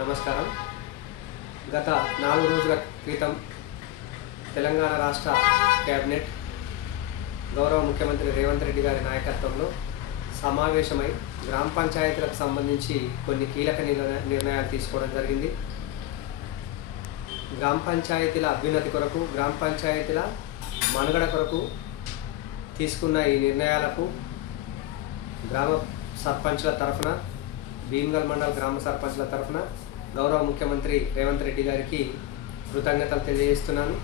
నమస్కారం. గత 4 రోజుల క్రితం తెలంగాణ రాష్ట్ర క్యాబినెట్ గౌరవ ముఖ్యమంత్రి రేవంత్ రెడ్డి గారి నాయకత్వంలో సమావేశమై గ్రామ పంచాయతీలకు సంబంధించి కొన్ని కీలక నిర్ణయాలు తీసుకోవడం జరిగింది. గ్రామ పంచాయతీల అభ్యున్నతి కొరకు, గ్రామ పంచాయతీల మనుగడ కొరకు తీసుకున్న ఈ నిర్ణయాలకు గ్రామ సర్పంచ్ల తరఫున, భీమ్గల్ మండల్ గ్రామ సర్పంచ్ల తరఫున గౌరవ ముఖ్యమంత్రి రేవంత్ రెడ్డి గారికి కృతజ్ఞతలు తెలియజేస్తున్నాను.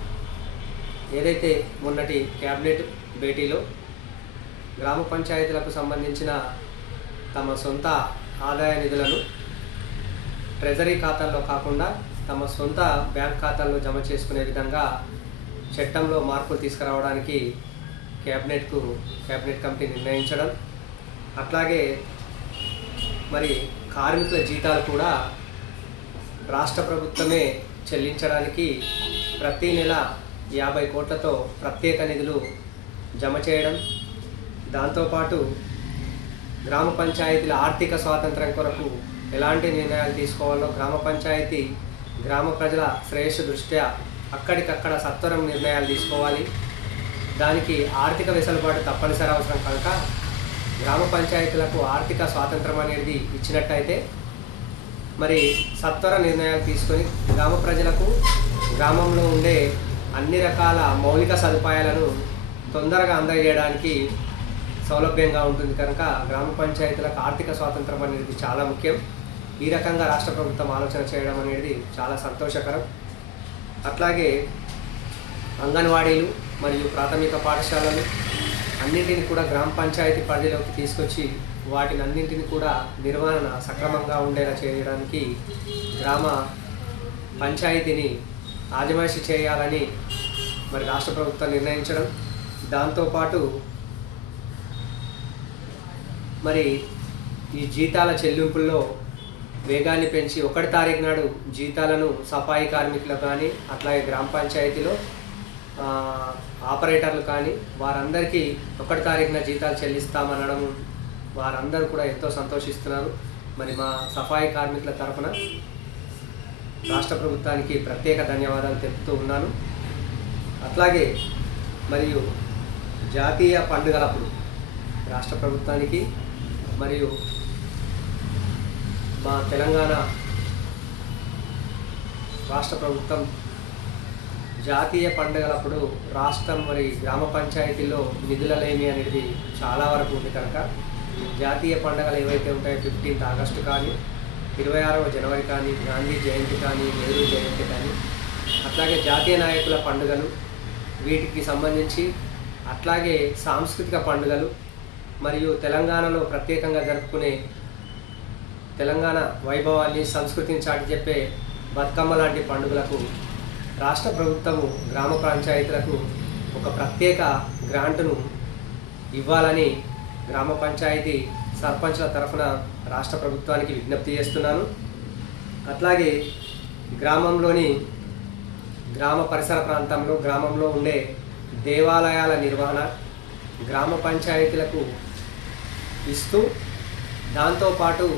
ఏదైతే మొన్నటి క్యాబినెట్ భేటీలో గ్రామ పంచాయతీలకు సంబంధించిన తమ సొంత ఆదాయ నిధులను ట్రెజరీ ఖాతాల్లో కాకుండా తమ సొంత బ్యాంక్ ఖాతాల్లో జమ చేసుకునే విధంగా చట్టంలో మార్పులు తీసుకురావడానికి క్యాబినెట్ కమిటీ నిర్ణయించడం, అట్లాగే మరి కార్మికుల జీతాలు కూడా రాష్ట్ర ప్రభుత్వమే చెల్లించడానికి ప్రతి నెల 50 కోట్లతో ప్రత్యేక నిధులు జమ చేయడం, దాంతోపాటు గ్రామ పంచాయతీల ఆర్థిక స్వాతంత్రం కొరకు ఎలాంటి నిర్ణయాలు తీసుకోవాలో గ్రామ ప్రజల శ్రేయస్సు దృష్ట్యా అక్కడికక్కడ సత్వరం నిర్ణయాలు తీసుకోవాలి. దానికి ఆర్థిక వెసులుబాటు తప్పనిసరి అవసరం కనుక గ్రామ పంచాయతీలకు ఆర్థిక స్వాతంత్రం అనేది ఇచ్చినట్టయితే మరి సత్వర నిర్ణయాలు తీసుకొని గ్రామ ప్రజలకు గ్రామంలో ఉండే అన్ని రకాల మౌలిక సదుపాయాలను తొందరగా అందజేయడానికి సౌలభ్యంగా ఉంటుంది. కనుక గ్రామ పంచాయతీలకు ఆర్థిక స్వాతంత్రం అనేది చాలా ముఖ్యం. ఈ రకంగా రాష్ట్ర ప్రభుత్వం ఆలోచన చేయడం అనేది చాలా సంతోషకరం. అట్లాగే అంగన్వాడీలు మరియు ప్రాథమిక పాఠశాలలు అన్నింటిని కూడా గ్రామ పంచాయతీ పరిధిలోకి తీసుకొచ్చి వాటిని అన్నింటిని కూడా నిర్వహణ సక్రమంగా ఉండేలా చేయడానికి గ్రామ పంచాయతీని ఆజమాయిషీ చేయాలని మరి రాష్ట్ర ప్రభుత్వం నిర్ణయించడం, దాంతోపాటు మరి ఈ జీతాల చెల్లింపుల్లో వేగాన్ని పెంచి 1 తారీఖు నాడు జీతాలను సఫాయి కార్మికులకు కానీ, అట్లాగే గ్రామ పంచాయతీలో ఆపరేటర్లు కానీ వారందరికీ 1 తారీఖున జీతాలు చెల్లిస్తామనడం వారందరూ కూడా ఎంతో సంతోషిస్తున్నారు. మరి మా సఫాయి కార్మికుల తరఫున రాష్ట్ర ప్రభుత్వానికి ప్రత్యేక ధన్యవాదాలు తెలుపుతూ ఉన్నాను. అట్లాగే మరియు జాతీయ పండుగలప్పుడు రాష్ట్ర ప్రభుత్వానికి మరియు మా తెలంగాణ రాష్ట్ర ప్రభుత్వం జాతీయ పండుగలప్పుడు రాష్ట్రం మరి గ్రామ పంచాయతీలో నిధులలేమి అనేది చాలా వరకు ఉంది. కనుక జాతీయ పండుగలు ఏవైతే ఉంటాయో 15th ఆగస్టు కానీ, 26వ జనవరి కానీ, గాంధీ జయంతి కానీ, నెహ్రూ జయంతి కానీ, అట్లాగే జాతీయ నాయకుల పండుగలు వీటికి సంబంధించి, అట్లాగే సాంస్కృతిక పండుగలు మరియు తెలంగాణలో ప్రత్యేకంగా జరుపుకునే తెలంగాణ వైభవాన్ని, సంస్కృతిని చాటి చెప్పే బతుకమ్మ లాంటి పండుగలకు రాష్ట్ర ప్రభుత్వము గ్రామ పంచాయతీలకు ఒక ప్రత్యేక గ్రాంటును ఇవ్వాలని గ్రామ పంచాయతీ సర్పంచ్ల తరఫున రాష్ట్ర ప్రభుత్వానికి విజ్ఞప్తి చేస్తున్నాను. అట్లాగే గ్రామ పరిసర ప్రాంతంలో గ్రామంలో ఉండే దేవాలయాల నిర్వహణ గ్రామ పంచాయతీలకు ఇస్తూ, దాంతోపాటు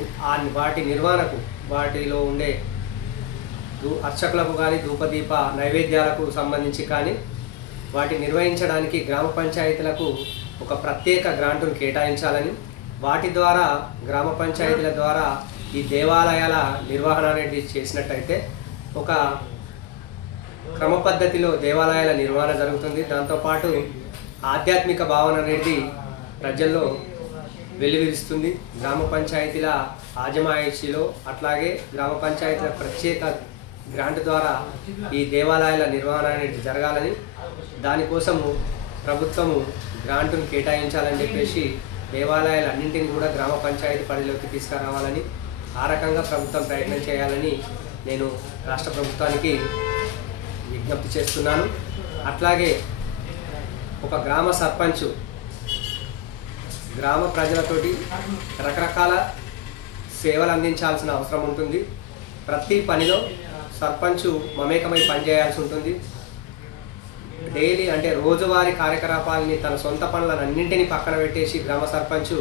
వాటి నిర్వహణకు వాటిలో ఉండే అర్చకులకు కానీ, ధూపదీప నైవేద్యాలకు సంబంధించి కానీ వాటి నిర్వహించడానికి గ్రామ పంచాయతీలకు ఒక ప్రత్యేక గ్రాంటును కేటాయించాలని, వాటి ద్వారా గ్రామ పంచాయతీల ద్వారా ఈ దేవాలయాల నిర్వహణ అనేది చేసినట్టయితే ఒక క్రమ పద్ధతిలో దేవాలయాల నిర్వహణ జరుగుతుంది. దాంతోపాటు ఆధ్యాత్మిక భావన అనేది ప్రజల్లో వెలువరిస్తుంది. గ్రామ పంచాయతీల ఆజమాయిషీలో అట్లాగే గ్రామ పంచాయతీల ప్రత్యేక గ్రాంట్ ద్వారా ఈ దేవాలయాల నిర్వహణ అనేది జరగాలని, దానికోసము ప్రభుత్వము గ్రాంటును కేటాయించాలని చెప్పేసి దేవాలయాలన్నింటినీ కూడా గ్రామ పంచాయతీ పరిధిలోకి తీసుకురావాలని, ఆ రకంగా ప్రభుత్వం ప్రయత్నం చేయాలని నేను రాష్ట్ర ప్రభుత్వానికి విజ్ఞప్తి చేస్తున్నాను. అట్లాగే ఒక గ్రామ సర్పంచ్ గ్రామ ప్రజలతోటి రకరకాల సేవలు అందించాల్సిన అవసరం ఉంటుంది. ప్రతి పనిలో సర్పంచ్ మమేకమై పనిచేయాల్సి ఉంటుంది. డైలీ అంటే రోజువారీ కార్యకలాపాలని తన సొంత పనులను అన్నింటినీ పక్కన పెట్టేసి గ్రామ సర్పంచ్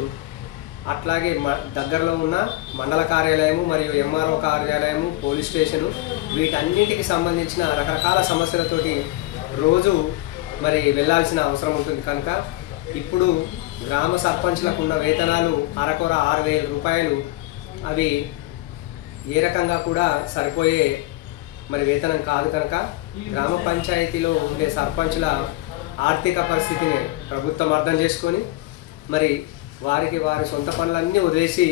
అట్లాగే దగ్గరలో ఉన్న మండల కార్యాలయము మరియు ఎంఆర్ఓ కార్యాలయము, పోలీస్ స్టేషను, వీటన్నింటికి సంబంధించిన రకరకాల సమస్యలతోటి రోజు మరి వెళ్ళాల్సిన అవసరం ఉంటుంది. కనుక ఇప్పుడు గ్రామ సర్పంచ్లకు ఉన్న వేతనాలు అరకొర 6,000 రూపాయలు. అవి ఏ రకంగా కూడా సరిపోయే మరి వేతనం కాదు. కనుక గ్రామ పంచాయతీలో ఉండే సర్పంచుల ఆర్థిక పరిస్థితిని ప్రభుత్వం అర్థం చేసుకొని మరి వారి సొంత పనులన్నీ వదిలేసి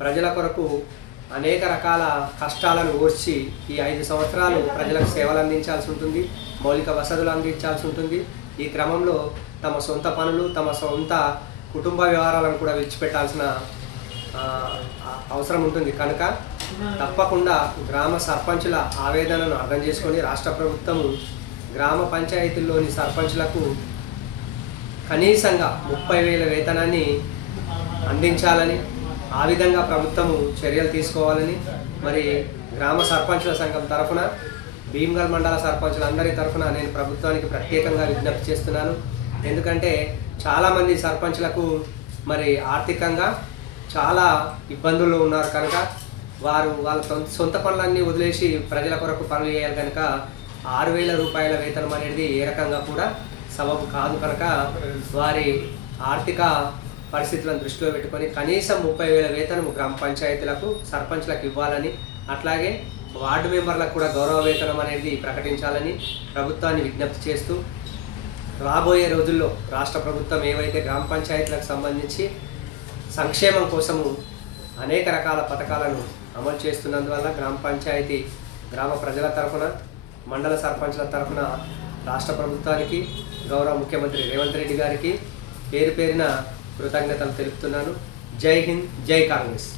ప్రజల కొరకు అనేక రకాల కష్టాలను ఓర్చి ఈ 5 సంవత్సరాలు ప్రజలకు సేవలు అందించాల్సి ఉంటుంది, మౌలిక వసతులు అందించాల్సి ఉంటుంది. ఈ క్రమంలో తమ సొంత పనులు, తమ సొంత కుటుంబ వ్యవహారాలను కూడా విడిచిపెట్టాల్సిన అవసరం ఉంటుంది. కనుక తప్పకుండా గ్రామ సర్పంచుల ఆవేదనను అర్థం చేసుకొని రాష్ట్ర ప్రభుత్వము గ్రామ పంచాయతీల్లోని సర్పంచులకు కనీసంగా 30,000 వేతనాన్ని అందించాలని, ఆ విధంగా ప్రభుత్వము చర్యలు తీసుకోవాలని మరి గ్రామ సర్పంచుల సంఘం తరఫున, భీమ్గల్ మండల సర్పంచులందరి తరఫున నేను ప్రభుత్వానికి ప్రత్యేకంగా విజ్ఞప్తి చేస్తున్నాను. ఎందుకంటే చాలామంది సర్పంచులకు మరి ఆర్థికంగా చాలా ఇబ్బందుల్లో ఉన్నారు. కనుక వారు వాళ్ళ సొంత పనులన్నీ వదిలేసి ప్రజల కొరకు పనులు చేయాలి. కనుక 6,000 రూపాయల వేతనం అనేది ఏ రకంగా కూడా సబబు కాదు. కనుక వారి ఆర్థిక పరిస్థితులను దృష్టిలో పెట్టుకొని కనీసం 30,000 వేతనం గ్రామ పంచాయతీలకు, సర్పంచ్లకు ఇవ్వాలని, అట్లాగే వార్డు మెంబర్లకు కూడా గౌరవ వేతనం అనేది ప్రకటించాలని ప్రభుత్వాన్ని విజ్ఞప్తి చేస్తూ, రాబోయే రోజుల్లో రాష్ట్ర ప్రభుత్వం ఏవైతే గ్రామ పంచాయతీలకు సంబంధించి సంక్షేమం కోసము అనేక రకాల పథకాలను అమలు చేస్తున్నందువల్ల గ్రామ ప్రజల తరఫున, మండల సర్పంచ్ల తరఫున రాష్ట్ర ప్రభుత్వానికి, గౌరవ ముఖ్యమంత్రి రేవంత్ రెడ్డి గారికి పేరు పేరున కృతజ్ఞతలు తెలుపుతున్నాను. జై హింద్, జై కాంగ్రెస్.